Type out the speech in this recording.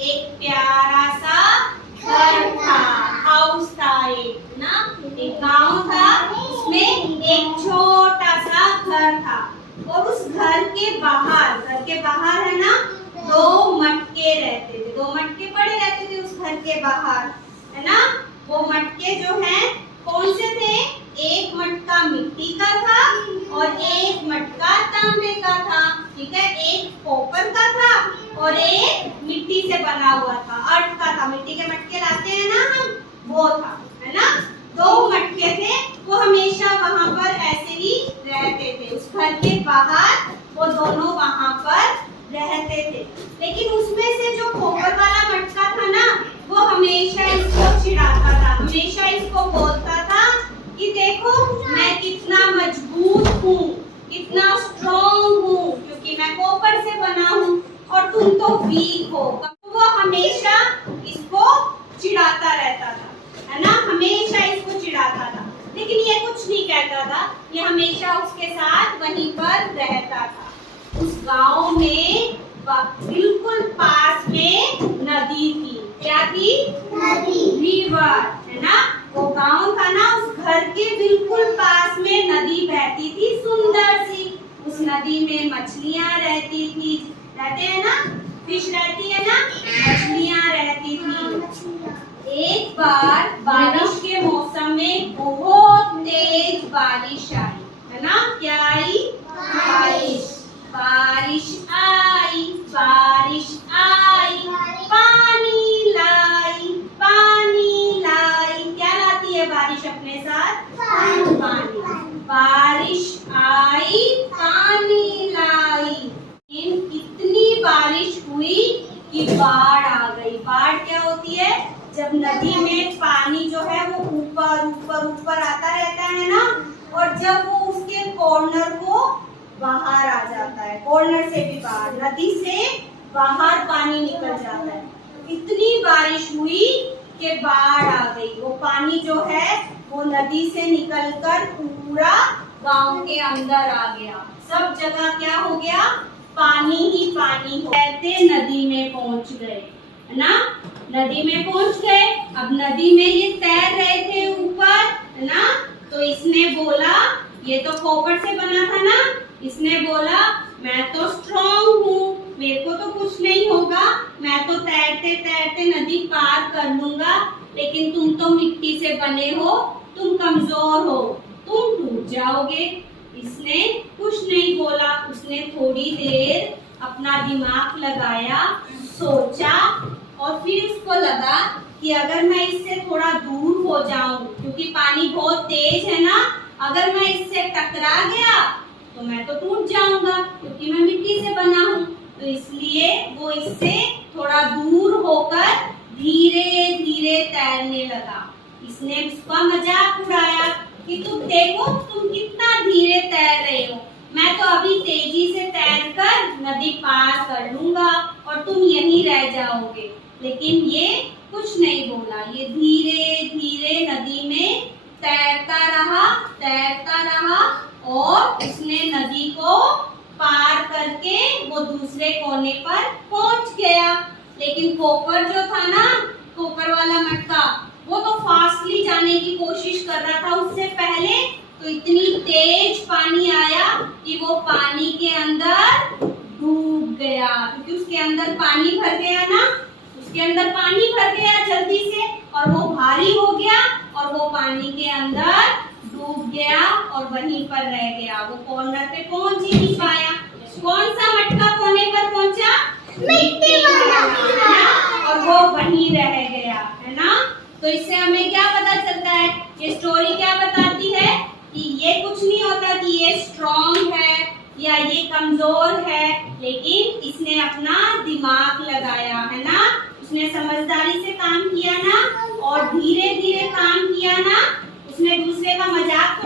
एक प्यारा सा घर था, हाउस था एक ना, एक गांव था, उसमें एक छोटा सा घर था और उस घर के बाहर है ना, दो मटके रहते थे, दो मटके पड़े रहते थे उस घर के बाहर, है ना। वो मटके जो हैं कौन से थे? एक मटका मिट्टी का था और एक मटका तांबे का था, ठीक है। एक कॉपर का था और एक मिट्टी से बना हुआ था, अर्थ का था, मिट्टी के मटके लाते हैं ना हम, वो था, है ना। दो मटके थे, वो हमेशा वहां पर ऐसे ही रहते थे, उस घर के बाहर वो दोनों वहां पर रहते थे। लेकिन उसमें से जो कॉपर वाला मटका था ना, वो हमेशा इसको चिढ़ाता था, हमेशा इसको बोलता था कि देखो मैं कितना मजबूत हूँ, कितना स्ट्रॉन्ग हूँ, क्योंकि मैं कॉपर से बना हूँ और तुम तो वीक हो। वो हमेशा इसको चिढ़ाता रहता था, है ना, हमेशा इसको चिढ़ाता था। लेकिन ये कुछ नहीं कहता था, ये हमेशा उसके साथ वहीं पर रहता था। उस गांव में बिल्कुल पास में नदी थी। क्या थी? नदी, रिवर, है ना। वो गांव था ना, उस घर के बिल्कुल पास में नदी बहती थी, सुंदर सी। उस नदी में मछलियां रहती थी, रहते हैं ना, फिश रहती है ना, मछलियां रहती थी। एक बार बारिश के मौसम में बहुत तेज बारिश आई, है ना। क्या आई? बारिश। बारिश आई, बारिश आई, पानी लाई, पानी लाई। क्या लाती है बारिश अपने साथ? पानी। बारिश आई, पानी लाई। इतनी बारिश हुई कि बाढ़ आ गई। बाढ़ क्या होती है? जब नदी में पानी जो है वो ऊपर ऊपर ऊपर आता रहता है ना, और जब वो उसके कॉर्नर को बाहर आ जाता है, कॉर्नर से भी बाहर, नदी से बाहर पानी निकल जाता है। इतनी बारिश हुई कि बाढ़ आ गई। वो पानी जो है वो नदी से निकलकर पूरा गांव के अंदर आ गया। सब जगह क्या हो गया? पानी ही पानी। तैरते नदी में पहुंच गए, है ना, नदी में पहुंच गए। अब नदी में ये तैर रहे थे ऊपर, है ना। तो इसने बोला, ये तो कॉपर से बना था ना, इसने बोला मैं तो स्ट्रॉन्ग हूँ, मेरे को तो कुछ नहीं होगा, मैं तो तैरते तैरते नदी पार कर लूंगा। लेकिन तुम तो मिट्टी से बने हो, तुम कमजोर हो, तुम डूब जाओगे। इसने कुछ नहीं बोला। उसने थोड़ी देर अपना दिमाग लगाया, सोचा, और फिर उसको लगा कि अगर मैं इससे थोड़ा दूर हो जाऊं, क्योंकि पानी बहुत तेज है ना, अगर मैं इससे टकरा गया तो मैं तो टूट जाऊंगा, क्योंकि मैं मिट्टी से बना हूँ। तो इसलिए वो इससे थोड़ा दूर होकर धीरे धीरे तैरने लगा। इसने उसका मजाक उड़ाया कि तुम देखो तुम कितना धीरे तैर रहे हो, मैं तो अभी तेजी से तैरकर नदी पार कर लूंगा और तुम यहीं रह जाओगे। लेकिन ये कुछ नहीं बोला, ये धीरे धीरे नदी में तैरता रहा और उसने नदी को पार करके वो दूसरे कोने पर पहुंच गया। लेकिन कॉपर जो था ना, कॉपर वाला मटका, वो तो फास्टली जाने की कोशिश कर रहा था। उससे पहले तो इतनी तेज पानी आया कि वो पानी के अंदर डूब गया, क्योंकि उसके अंदर पानी भर गया ना, उसके अंदर पानी भर गया जल्दी से, और वो भारी हो गया और वो पानी के अंदर डूब गया और वहीं पर रह गया। वो कॉर्नर पे पहुंच ही नहीं पाया। कौन सा मटका कोने पर पहुंचा? मिट्टी वाला, और वो वहीं रह गया, है ना। तो इससे हमें क्या पता चलता है? ये स्टोरी क्या बताती है कि ये कुछ नहीं होता कि ये स्ट्रॉन्ग है या ये कमजोर है, लेकिन इसने अपना दिमाग लगाया, है ना, उसने समझदारी से काम किया ना, और धीरे धीरे काम किया ना, उसने दूसरे का मजाक